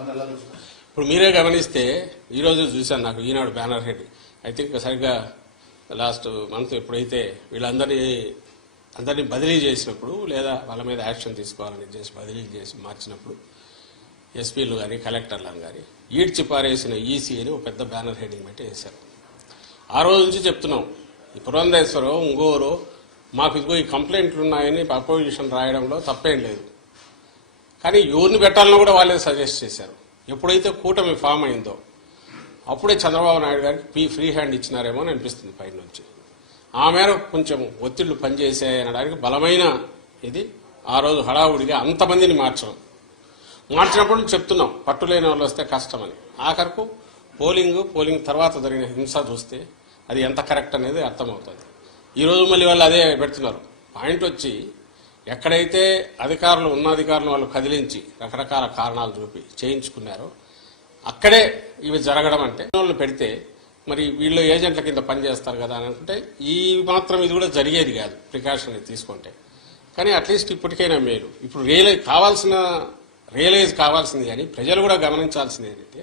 ఇప్పుడు మీరే గమనిస్తే ఈరోజు చూశాను, నాకు ఈనాడు బ్యానర్ హెడ్ ఐ థింక్ సరిగ్గా లాస్ట్ మంత్ ఎప్పుడైతే అందరినీ బదిలీ చేసినప్పుడు లేదా వాళ్ళ మీద యాక్షన్ తీసుకోవాలని చేసి బదిలీ చేసి మార్చినప్పుడు ఎస్పీలు కానీ కలెక్టర్లను కానీ ఈడ్చి పారేసిన ఈసీ అని ఒక పెద్ద బ్యానర్ హెడ్డింగ్ పెట్టి వేశారు. ఆ రోజు నుంచి చెప్తున్నాం, ఈ పురంధేశ్వరో ఇంకోరో మాకు ఇదిగో ఈ కంప్లైంట్లు ఉన్నాయని అపోజిషన్ రాయడంలో తప్పేం లేదు, కానీ ఎవరిని పెట్టాలని కూడా వాళ్ళే సజెస్ట్ చేశారు. ఎప్పుడైతే కూటమి ఫామ్ అయిందో అప్పుడే చంద్రబాబు నాయుడు గారికి ఫ్రీ హ్యాండ్ ఇచ్చినారేమో అని అనిపిస్తుంది పై నుంచి. ఆ మేర కొంచెం ఒత్తిళ్లు పనిచేసాయనడానికి బలమైన ఇది ఆ రోజు హడావుడిగా అంతమందిని మార్చినప్పుడు చెప్తున్నాం పట్టులేని వాళ్ళు వస్తే కష్టమని. ఆఖరకు పోలింగ్ తర్వాత జరిగిన హింస చూస్తే అది ఎంత కరెక్ట్ అనేది అర్థమవుతుంది. ఈరోజు మళ్ళీ వాళ్ళు అదే పెడుతున్నారు. పాయింట్ వచ్చి ఎక్కడైతే ఉన్న అధికారులు వాళ్ళు కదిలించి రకరకాల కారణాలు చూపి చేయించుకున్నారో అక్కడే ఇవి జరగడం అంటే వాళ్ళు పెడితే మరి వీళ్ళు ఏజెంట్ల కింద పనిచేస్తారు కదా అని అనుకుంటే ఈ మాత్రం ఇది కూడా జరిగేది కాదు ప్రికాషన్ తీసుకుంటే. కానీ అట్లీస్ట్ ఇప్పటికైనా మేలు. ఇప్పుడు రియలైజ్ కావాల్సింది కానీ ప్రజలు కూడా గమనించాల్సింది ఏంటంటే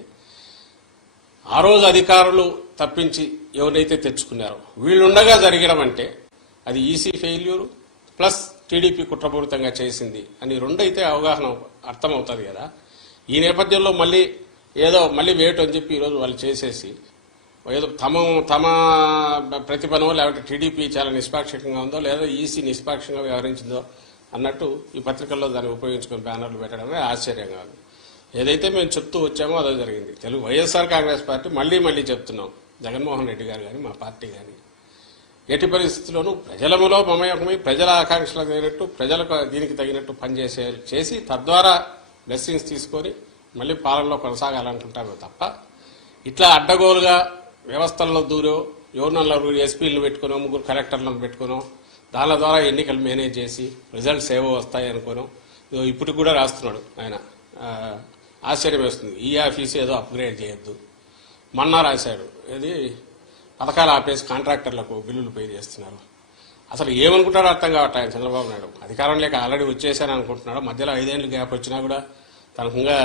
ఆ రోజు అధికారులు తప్పించి ఎవరైతే తెచ్చుకున్నారో వీళ్ళుండగా జరగడం అంటే అది ఈసీ ఫెయిల్యూరు ప్లస్ టీడీపీ కుట్రపూరితంగా చేసింది అని రెండైతే అవగాహన అర్థమవుతుంది కదా. ఈ నేపథ్యంలో మళ్ళీ వేటు అని చెప్పి ఈరోజు వాళ్ళు చేసేసి ఏదో తమ ప్రతిభనో లేకపోతే టీడీపీ చాలా నిష్పాక్షికంగా ఉందో లేదా ఈసీ నిష్పాక్షంగా వ్యవహరించిందో అన్నట్టు ఈ పత్రికల్లో దాన్ని ఉపయోగించుకుని బ్యానర్లు పెట్టడమే ఆశ్చర్యంగా ఉంది. ఏదైతే మేము చెప్తూ వచ్చామో అదే జరిగింది. వైఎస్ఆర్ కాంగ్రెస్ పార్టీ మళ్లీ చెప్తున్నాం, జగన్మోహన్ రెడ్డి గారు కానీ మా పార్టీ కానీ ఎట్టి పరిస్థితుల్లోనూ ప్రజలములో మమయమై ప్రజల ఆకాంక్షలకు తగినట్టు ప్రజలకు దీనికి తగినట్టు చేసి తద్వారా బ్లెస్సింగ్స్ తీసుకొని మళ్ళీ పాలనలో కొనసాగాలనుకుంటామే తప్ప ఇట్లా అడ్డగోలుగా వ్యవస్థల్లో ఎవరినన్నా ఎస్పీలను పెట్టుకునో ముగ్గురు కలెక్టర్లను పెట్టుకునో దాని ద్వారా ఎన్నికలు మేనేజ్ చేసి రిజల్ట్స్ ఏవో వస్తాయి అనుకోను ఇప్పటికి కూడా రాస్తున్నాడు ఆయన. ఆశ్చర్యం వేస్తుంది. ఈ ఆఫీస్ ఏదో అప్గ్రేడ్ చేయొద్దు మొన్న రాశాడు, ఏది పథకాలు ఆపేసి కాంట్రాక్టర్లకు బిల్లులు పే చేస్తున్నారు. అసలు ఏమనుకుంటాడో అర్థం కావట్లేదు ఆయన చంద్రబాబు నాయుడు. అధికారం లేక ఆల్రెడీ వచ్చేసాను అనుకుంటున్నాడు. మధ్యలో 5 ఏళ్ళు గ్యాప్ వచ్చినా కూడా తనకుంగా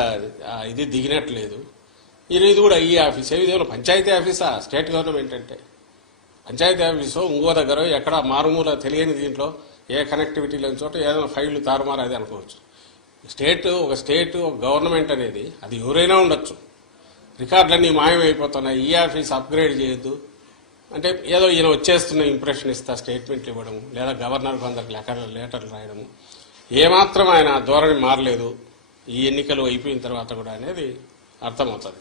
ఇది దిగినట్లేదు. ఇది కూడా ఈ ఆఫీస్ ఏదో పంచాయతీ ఆఫీసా స్టేట్ గవర్నమెంట్ అంటే? పంచాయతీ ఆఫీసు ఇంకో దగ్గర ఎక్కడ మారుమూల తెలియని దీంట్లో ఏ కనెక్టివిటీ లేని చోట ఏదైనా ఫైళ్లు తారుమారు అది అనుకోవచ్చు. ఒక గవర్నమెంట్ అనేది అది ఎవరైనా ఉండొచ్చు. రికార్డులన్నీ మాయమైపోతున్నాయి. ఈ ఆఫీస్ అప్గ్రేడ్ చేయొద్దు అంటే ఏదో ఈయన వచ్చేస్తున్న ఇంప్రెషన్ ఇస్తా స్టేట్మెంట్లు ఇవ్వడము లేదా గవర్నర్కి అందరికి లెటర్లు రాయడము. ఏమాత్రం ఆయన ధోరణి మారలేదు ఈ ఎన్నికలు అయిపోయిన తర్వాత కూడా అనేది అర్థమవుతుంది.